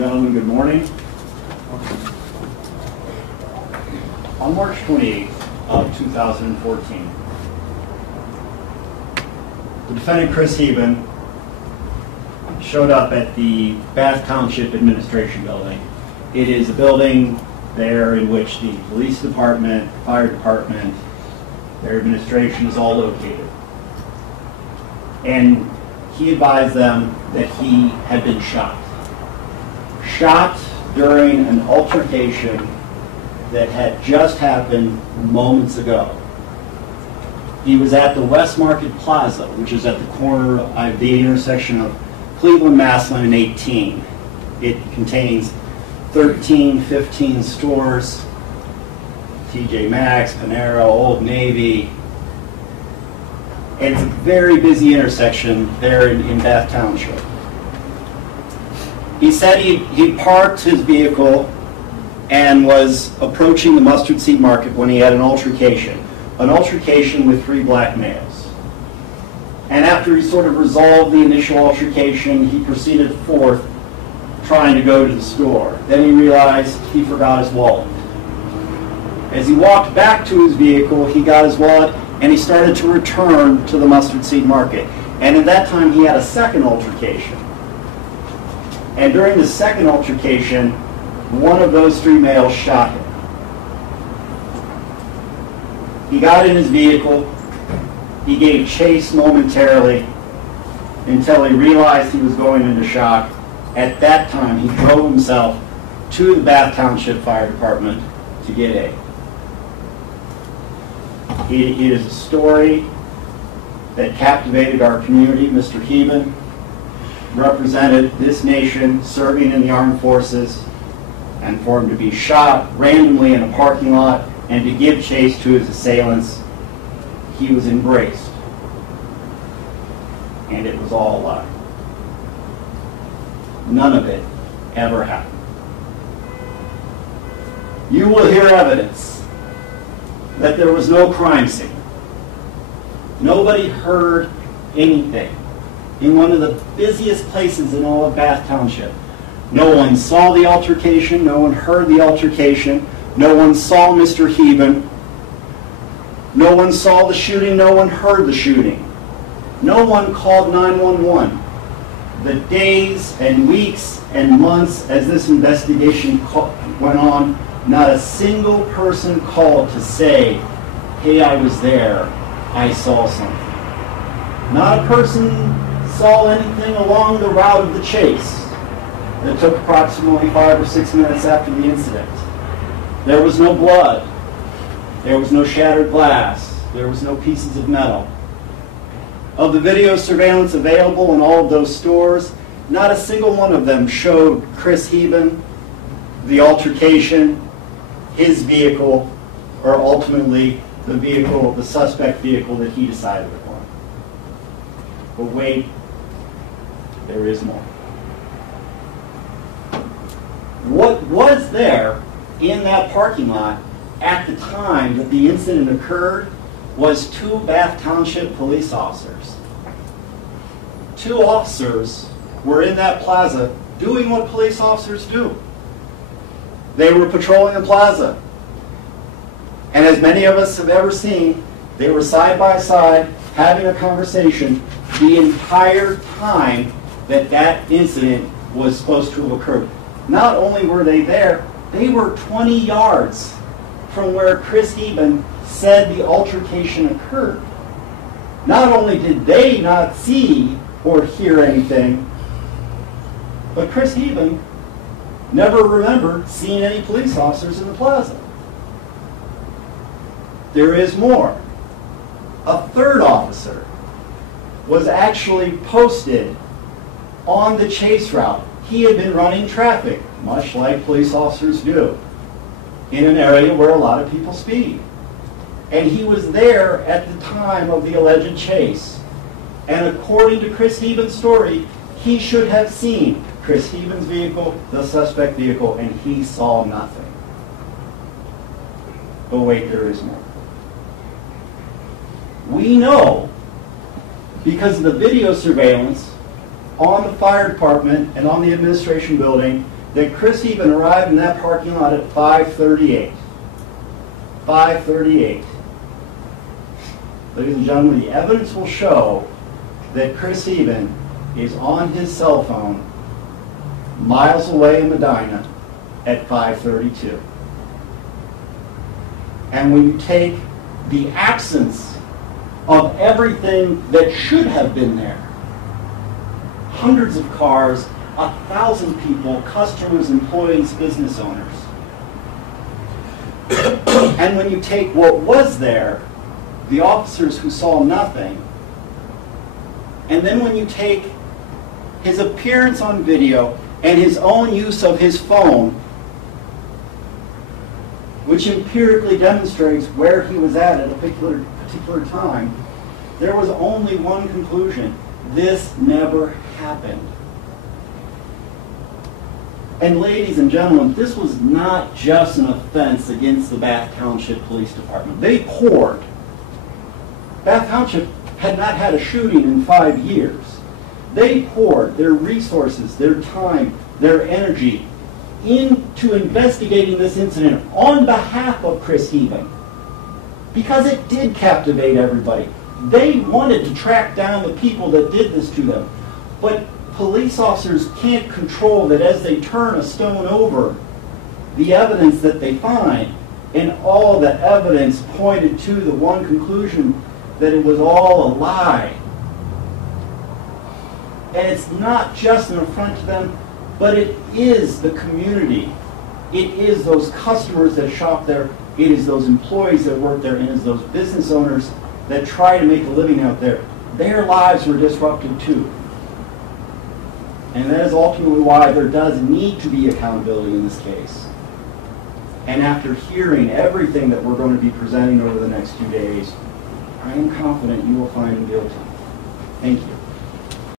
gentlemen, good morning. On March 28th of 2014, the defendant, Chris Heben, showed up at the Bath Township Administration Building. It is a building there in which the police department, fire department, their administration is all located. And he advised them that he had been shot. Shot during an altercation that had just happened moments ago. He was at the West Market Plaza, which is at the corner of the intersection of Cleveland, Massillon, and 18. It contains 13, 15 stores, TJ Maxx, Panera, Old Navy. And it's a very busy intersection there in Bath Township. He said he parked his vehicle and was approaching the Mustard Seed Market when he had an altercation with 3 black males. And after he sort of resolved the initial altercation, he proceeded forth trying to go to the store. Then he realized he forgot his wallet. As he walked back to his vehicle, he got his wallet and he started to return to the Mustard Seed Market. And at that time, he had a second altercation. And during the second altercation, one of those 3 males shot him. He got in his vehicle. He gave chase momentarily until he realized he was going into shock. At that time, he drove himself to the Bath Township Fire Department to get aid. It is a story that captivated our community. Mr. Heben represented this nation serving in the armed forces, and for him to be shot randomly in a parking lot and to give chase to his assailants, he was embraced. And it was all a lie. None of it ever happened. You will hear evidence that there was no crime scene. Nobody heard anything in one of the busiest places in all of Bath Township. No one saw the altercation. No one heard the altercation. No one saw Mr. Heben. No one saw the shooting. No one heard the shooting. No one called 911. The days and weeks and months as this investigation went on, not a single person called to say, hey, I was there, I saw something. Not a person saw anything along the route of the chase that took approximately 5 or 6 minutes after the incident. There was no blood. There was no shattered glass. There was no pieces of metal. Of the video surveillance available in all of those stores, not a single one of them showed Chris Heben, the altercation, his vehicle, or ultimately the vehicle, the suspect vehicle that he decided upon. But wait, there is more. What was there in that parking lot at the time that the incident occurred was 2 Bath Township police officers. 2 officers were in that plaza doing what police officers do. They were patrolling the plaza. And as many of us have ever seen, they were side by side having a conversation the entire time that that incident was supposed to have occurred. Not only were they there, they were 20 yards from where Chris Heben said the altercation occurred. Not only did they not see or hear anything, but Chris Heben never remembered seeing any police officers in the plaza. There is more. A 3rd officer was actually posted on the chase route. He had been running traffic, much like police officers do, in an area where a lot of people speed. And he was there at the time of the alleged chase. And according to Chris Heben's story, he should have seen Chris Heben's vehicle, the suspect vehicle, and he saw nothing. But wait, there is more. We know, because of the video surveillance on the fire department and on the administration building, that Chris Heben arrived in that parking lot at 5:38. 5:38. Ladies and gentlemen, the evidence will show that Chris Heben is on his cell phone miles away in Medina at 5:32. And when you take the absence of everything that should have been there, hundreds of cars, 1,000 people, customers, employees, business owners, and when you take what was there, the officers who saw nothing, and then when you take his appearance on video and his own use of his phone, which empirically demonstrates where he was at a particular time, there was only one conclusion: this never happened. And ladies and gentlemen, this was not just an offense against the Bath Township Police Department. They poured. Bath Township had not had a shooting in 5 years. They poured their resources, their time, their energy into investigating this incident on behalf of Chris Heben, because it did captivate everybody. They wanted to track down the people that did this to them. But police officers can't control that as they turn a stone over, the evidence that they find, and all the evidence pointed to the one conclusion, that it was all a lie. And it's not just an affront to them, but it is the community. It is those customers that shop there. It is those employees that work there, and it is those business owners that try to make a living out there. Their lives were disrupted too. And that is ultimately why there does need to be accountability in this case. And after hearing everything that we're going to be presenting over the next 2 days, I am confident you will find him guilty. Thank you.